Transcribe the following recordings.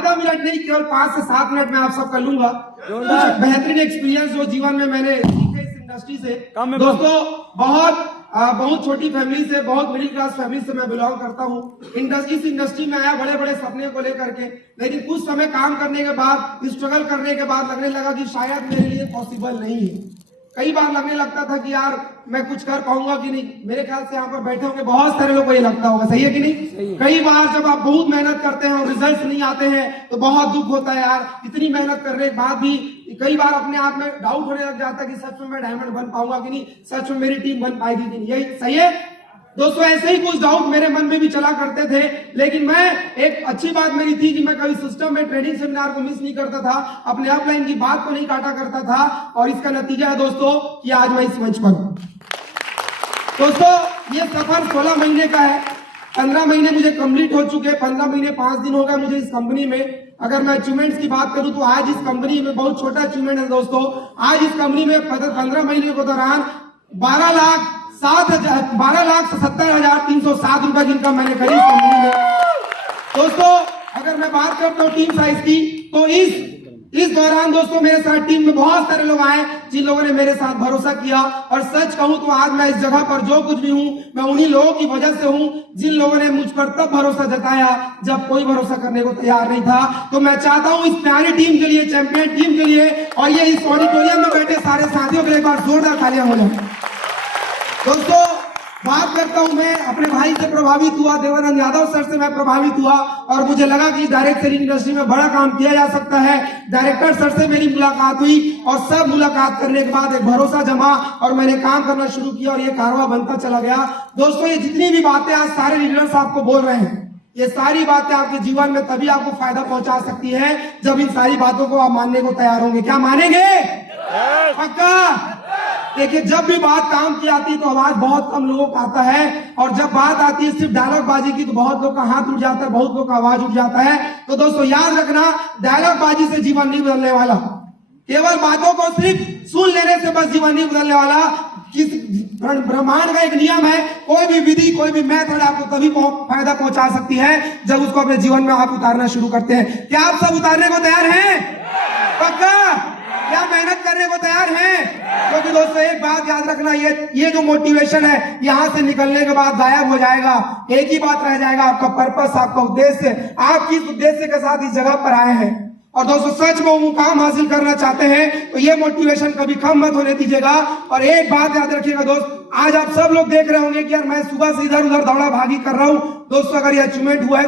ज्यादा मिनट नहीं, केवल 5 से 7 मिनट में आप सबका लूंगा। कुछ बेहतरीन एक्सपीरियंस जो जीवन में मैंने सीखे इस इंडस्ट्री से। दोस्तों बहुत छोटी फैमिली से, बहुत मिडिल क्लास फैमिली से मैं बिलोंग करता हूँ। इस इंडस्ट्री में आया बड़े बड़े सपने को लेकर के, लेकिन कुछ समय काम करने के बाद, स्ट्रगल करने के बाद लगने लगा कि शायद मेरे लिए पॉसिबल नहीं है। कई बार लगने लगता था कि यार मैं कुछ कर पाऊंगा कि नहीं। मेरे ख्याल से यहाँ पर बैठे होंगे बहुत सारे लोगों को ये लगता होगा, सही है कि नहीं? कई बार जब आप बहुत मेहनत करते हैं और रिजल्ट नहीं आते हैं तो बहुत दुख होता है यार। इतनी मेहनत करने के बाद भी कई बार अपने आप में डाउट होने लग जाता है कि सच में मैं डायमंड बन पाऊंगा कि नहीं, सच में मेरी टीम बन पाएगी कि नहीं। यही सही है दोस्तों। ऐसे ही कुछ डाउट मेरे मन में भी चला करते थे, लेकिन मैं एक अच्छी बात मेरी थी कि मैं कभी सिस्टम में ट्रेनिंग सेमिनार को मिस नहीं करता था, अपने अपलाइन की बात को नहीं काटा करता था, और इसका नतीजा है दोस्तों कि आज मैं इस मंच पर हूं। दोस्तों ये सफर 16 महीने का है। 15 महीने मुझे कंप्लीट हो चुके, 15 महीने 5 दिन हो गए मुझे इस कंपनी में। अगर मैं अचीवमेंट्स की बात करूं तो आज इस कंपनी में बहुत छोटा अचीवमेंट है दोस्तों। आज इस कंपनी में 15 महीने के दौरान 12,70,307 रुपए की इनकम मैंने करी इस कंपनी में। दोस्तों अगर मैं बात करता हूँ टीम साइज की, तो इस दौरान दोस्तों मेरे साथ टीम में बहुत सारे लोग आए जिन लोगों ने मेरे साथ भरोसा किया। और सच कहूं तो आज मैं इस जगह पर जो कुछ भी हूं, मैं उन्हीं लोगों की वजह से हूं जिन लोगों ने मुझ पर तब भरोसा जताया जब कोई भरोसा करने को तैयार नहीं था। तो मैं चाहता हूं इस प्यारी टीम के लिए, चैंपियन टीम के लिए, और ये इस ऑडिटोरियम में बैठे सारे साथियों के लिए एक बार जोरदार तालियां हो जाए। दोस्तों बात करता हूं, मैं अपने भाई से प्रभावित हुआ, देवानंद यादव सर से मैं प्रभावित हुआ, और मुझे लगा कि डायरेक्ट सेलिंग इंडस्ट्री में बड़ा काम किया जा सकता है। डायरेक्टर सर से मेरी मुलाकात हुई, और सब मुलाकात करने के बाद एक भरोसा जमा और मैंने काम करना शुरू किया, और ये कारवां बनता चला गया। दोस्तों ये जितनी भी बातें आज सारे लीडर्स आपको बोल रहे हैं, ये सारी बातें आपके जीवन में तभी आपको फायदा पहुंचा सकती है जब इन सारी बातों को आप मानने को तैयार होंगे। क्या मानेंगे? पक्का? देखिए जब भी बात काम की आती है तो आवाज बहुत कम लोगों का आता है, और जब बात आती है सिर्फ डायलॉग बाजी की तो बहुत लोग का हाथ उठ जाता है, बहुत लोग का आवाज उठ जाता है। तो दोस्तों याद रखना, डायलॉग बाजी से जीवन नहीं बदलने वाला, केवल बातों को सिर्फ सुन लेने से बस जीवन नहीं बदलने वाला। किस ब्रह्मांड का एक नियम है, कोई भी विधि, कोई भी मेथड आपको तभी फायदा पहुंचा सकती है जब उसको अपने जीवन में आप उतारना शुरू करते हैं। क्या आप सब उतारने को तैयार हैं? पक्का? क्या मेहनत करने को तैयार हैं? क्योंकि दोस्तों एक बात याद रखना, ये जो मोटिवेशन है यहाँ से निकलने के बाद गायब हो जाएगा। एक ही बात रह जाएगा, आपका पर्पस, आपका उद्देश्य। आप किस उद्देश्य के साथ इस जगह पर आए हैं। और दोस्तों सच में वो काम हासिल करना चाहते हैं तो ये मोटिवेशन कभी कम मत होने दीजिएगा। और एक बात याद रखिएगा दोस्त, आज आप सब लोग देख रहे होंगे कि यार मैं सुबह से इधर उधर दौड़ा भागी कर रहा हूं। दोस्तों अगर ये अचीवमेंट हुआ है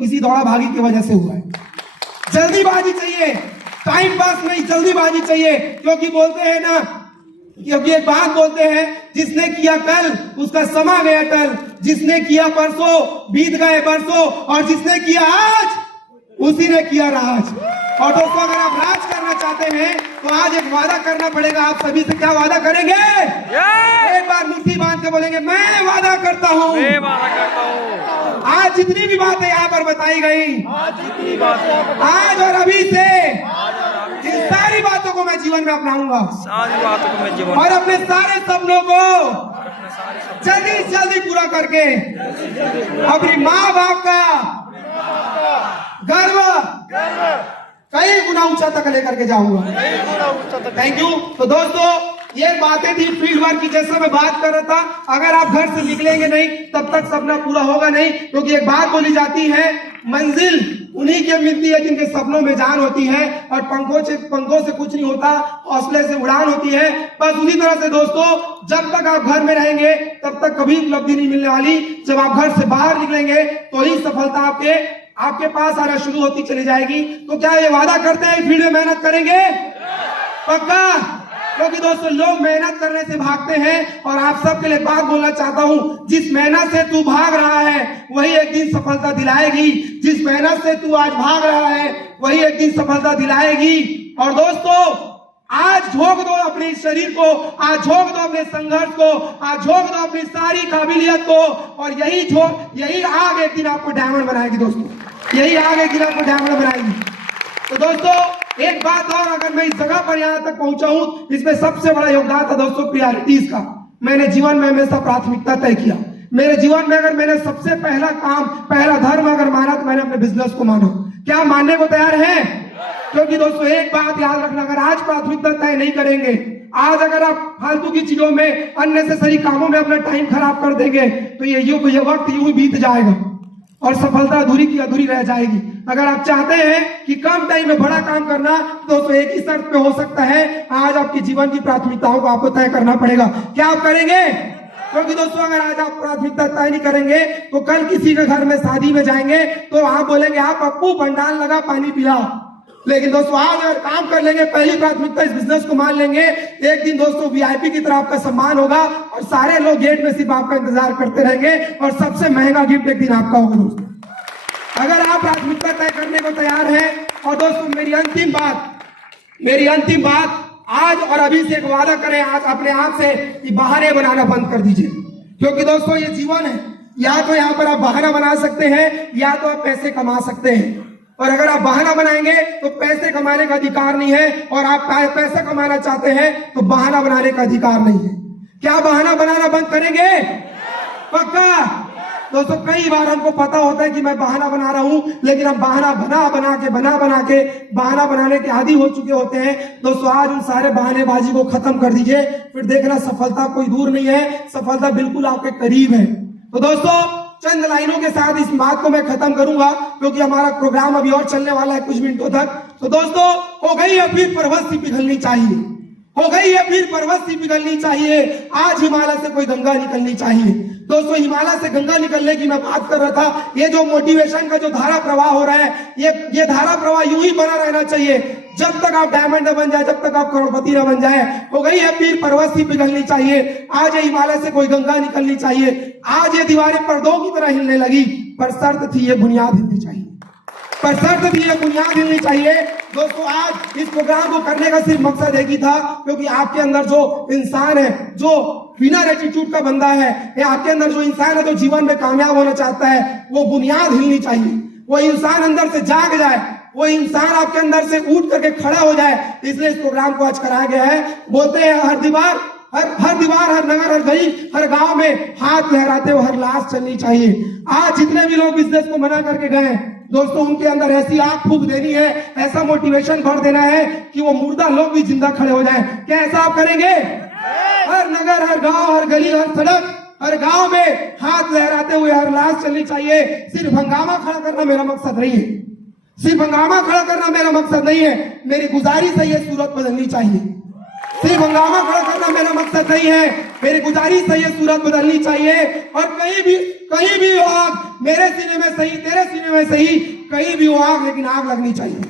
इसी दौड़ा भागी की वजह से हुआ है। जल्दीबाजी चाहिए, टाइम पास नहीं, जल्दीबाजी चाहिए। क्योंकि बोलते हैं ना, क्योंकि एक बात बोलते हैं, जिसने किया कल उसका समा गया टल, जिसने किया परसों बीत गए बरसों, और जिसने किया आज उसी ने किया राज। और दोस्तों अगर आप राज करना चाहते हैं तो आज एक वादा करना पड़ेगा आप सभी से। क्या वादा करेंगे? एक बार मुट्ठी बांध के बोलेंगे, मैं वादा करता हूँ, मैं वादा करता हूँ। आज जितनी भी बातें यहाँ पर बताई गई, आज और अभी से इन सारी बातों को मैं जीवन में अपनाऊंगा, सारी बातों को मैं जीवन, और अपने सारे सपनों को जल्दी से जल्दी पूरा करके अपनी माँ बाप का गर्व कई गुना ऊंचा तक लेकर के जाऊंगा। Thank you. तो दोस्तों ये बातें थी फील्ड वर्क की, जैसा मैं बात कर रहा था। अगर आप घर से निकलेंगे नहीं तब तक सपना पूरा होगा नहीं, क्योंकि एक बात बोली जाती है, मंजिल उन्हीं की मिलती है जिनके सपनों में जान होती है, और पंखों से कुछ नहीं होता, हौसले से उड़ान होती है। बस उसी तरह से दोस्तों जब तक आप घर में रहेंगे तब तक कभी उपलब्धि नहीं मिलने वाली। जब आप घर से बाहर निकलेंगे तो ही सफलता आपके पास आना शुरू होती चली जाएगी। तो क्या ये वादा करते हैं फील्ड में मेहनत करेंगे? पक्का? क्योंकि दोस्तों लोग मेहनत करने से भागते हैं, और आप सबके लिए बात बोलना चाहता हूं, जिस मेहनत से तू भाग रहा है वही एक दिन सफलता दिलाएगी। जिस मेहनत से तू आज भाग रहा है वही एक दिन सफलता दिलाएगी। और दोस्तों आज झोंक दो अपने शरीर को, आज झोंक दो अपने संघर्ष को, आज झोंक दो अपनी सारी काबिलियत को, और यही आग एक दिन आपको डायमंड बनाएगी दोस्तों, यही आग एक दिन आपको डायमंड बनाएगी। तो दोस्तों एक बात और, अगर मैं इस जगह पर यहाँ तक पहुंचा हूं, इसमें सबसे बड़ा योगदान था दोस्तों प्रायोरिटीज का। मैंने जीवन में हमेशा प्राथमिकता तय किया। मेरे जीवन में अगर मैंने सबसे पहला काम, पहला धर्म अगर माना तो मैंने अपने बिजनेस को माना। क्या मानने को तैयार हैं? क्योंकि दोस्तों एक बात याद रखना, अगर आज प्राथमिकता तय नहीं करेंगे, आज अगर आप फालतू की चीजों में, अननेसेसरी कामों में अपना टाइम खराब कर देंगे, तो ये वक्त यूं ही बीत जाएगा और सफलता अधूरी की अधूरी रह जाएगी। अगर आप चाहते हैं कि कम टाइम में बड़ा काम करना, तो दोस्तों एक ही शर्त पे हो सकता है, आज आपकी जीवन की प्राथमिकताओं को आपको तय करना पड़ेगा। क्या आप करेंगे? क्योंकि दोस्तों अगर आज आप प्राथमिकता तय नहीं करेंगे, तो कल किसी के घर में शादी में जाएंगे तो आप बोलेंगे, आप पप्पू भंडार लगा पानी पिला। लेकिन दोस्तों आज अगर काम कर लेंगे, पहली प्राथमिकता इस बिजनेस को मान लेंगे, एक दिन दोस्तों वीआईपी की तरह आपका सम्मान होगा और सारे लोग गेट में सिर्फ आपका इंतजार करते रहेंगे और सबसे महंगा गिफ्ट एक दिन आपका होगा। दोस्तों अगर आप प्राथमिकता तय करने को तैयार हैं, और दोस्तों मेरी अंतिम बात, आज और अभी से एक वादा करें आज अपने आप से कि बहाने बनाना बंद कर दीजिए। क्योंकि दोस्तों ये जीवन है, या तो यहाँ पर आप बहाना बना सकते हैं या तो आप पैसे कमा सकते हैं। और अगर आप बहाना बनाएंगे तो पैसे कमाने का अधिकार नहीं है, और आप पैसा कमाना चाहते हैं तो बहाना बनाने का अधिकार नहीं है। क्या बहाना बनाना बंद करेंगे? पक्का? दोस्तों कई बार हमको पता होता है कि मैं बहाना बना रहा हूं, लेकिन हम बहाना बना के बहाना बनाने के आदी हो चुके होते हैं। दोस्तों आज उन सारे बहानेबाजी को खत्म कर दीजिए, फिर देखना सफलता कोई दूर नहीं है, सफलता बिल्कुल आपके करीब है। तो दोस्तों चंद लाइनों के साथ इस बात को मैं खत्म करूंगा, क्योंकि हमारा प्रोग्राम अभी और चलने वाला है कुछ मिनटों तक। तो दोस्तों हो गई है फिर पर्वत सी पिघलनी चाहिए, हो गई है फिर पर्वत सी पिघलनी चाहिए, आज हिमालय से कोई गंगा निकलनी चाहिए। दोस्तों हिमालय से गंगा निकलने की मैं बात कर रहा था। ये जो मोटिवेशन का जो धारा प्रवाह हो रहा है, ये धारा प्रवाह यूं ही बना रहना चाहिए जब तक आप डायमंड न बन जाए, जब तक आप करोड़पति न बन जाए। हो गई है फिर पर्वत सी पिघलनी चाहिए, आज ये हिमालय से कोई गंगा निकलनी चाहिए। आज ये दीवारें पर्दों की तरह हिलने लगी, पर शर्त थी ये बुनियाद हिलनी चाहिए, पर शर्त थी ये बुनियाद हिलनी चाहिए। दोस्तों आज इस प्रोग्राम को करने का सिर्फ मकसद एक ही था, क्योंकि आपके अंदर जो इंसान है, जो विनर एटीट्यूड का बंदा है, या आपके अंदर जो इंसान है जो जीवन में कामयाब होना चाहता है, वो बुनियाद हिलनी चाहिए। वो इंसान अंदर से जाग जाए, वो इंसान आपके अंदर से उठ करके खड़ा हो जाए। इसलिए इस प्रोग्राम को आज कराया गया है। बोलते हैं हर दीवार, हर नगर, हर गली, हर गांव में हाथ लहराते हुए हर लाश चलनी चाहिए। आज जितने भी लोग बिजनेस को मना करके गए दोस्तों, उनके अंदर ऐसी आग फूंक देनी है, ऐसा मोटिवेशन भर देना है कि वो मुर्दा लोग भी जिंदा खड़े हो जाएं। क्या ऐसा आप करेंगे? हर नगर, हर गांव, हर गली, हर सड़क, हर गांव में हाथ लहराते हुए हर लाश चलनी चाहिए। सिर्फ हंगामा खड़ा करना मेरा मकसद नहीं है, सिर्फ हंगामा खड़ा करना मेरा मकसद नहीं है। मेरी गुजारिश है ये सूरत बदलनी चाहिए। सिर्फ हंगामा खड़ा करना मेरा मकसद नहीं है, मेरी गुजारिश है ये सूरत बदलनी चाहिए। और कहीं भी हो आग, मेरे सीने में सही, तेरे सीने में सही, कहीं भी हो आग, लेकिन आग लगनी चाहिए,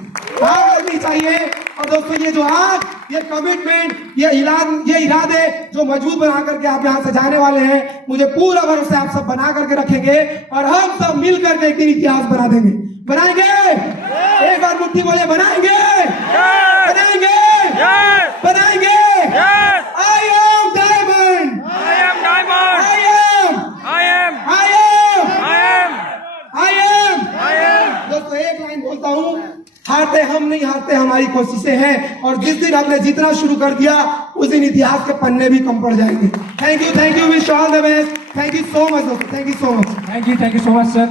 आग लगनी चाहिए। और दोस्तों ये जो आग, ये कमिटमेंट, ये इरादे जो मजबूत बना करके आप यहाँ सजाने वाले हैं, मुझे पूरा भरोसा आप सब बना करके रखेंगे और हम सब मिल करके एक दिन इतिहास बना देंगे। बनाएंगे? एक बार मुट्ठी बोले, बनाएंगे, बनाएंगे, बनाएंगे। I am diamond. I am diamond. I am. I am. I am. I am. I am. I am. दोस्तों एक लाइन बोलता हूँ, हारते हम नहीं, हारते हमारी कोशिशें हैं। और जिस दिन हमने जीतना शुरू कर दिया, उस दिन इतिहास के पन्ने भी कम पड़ जाएंगे। Thank you, wish all the best. Thank you so much दोस्तों, thank you so much. Thank you so much, sir.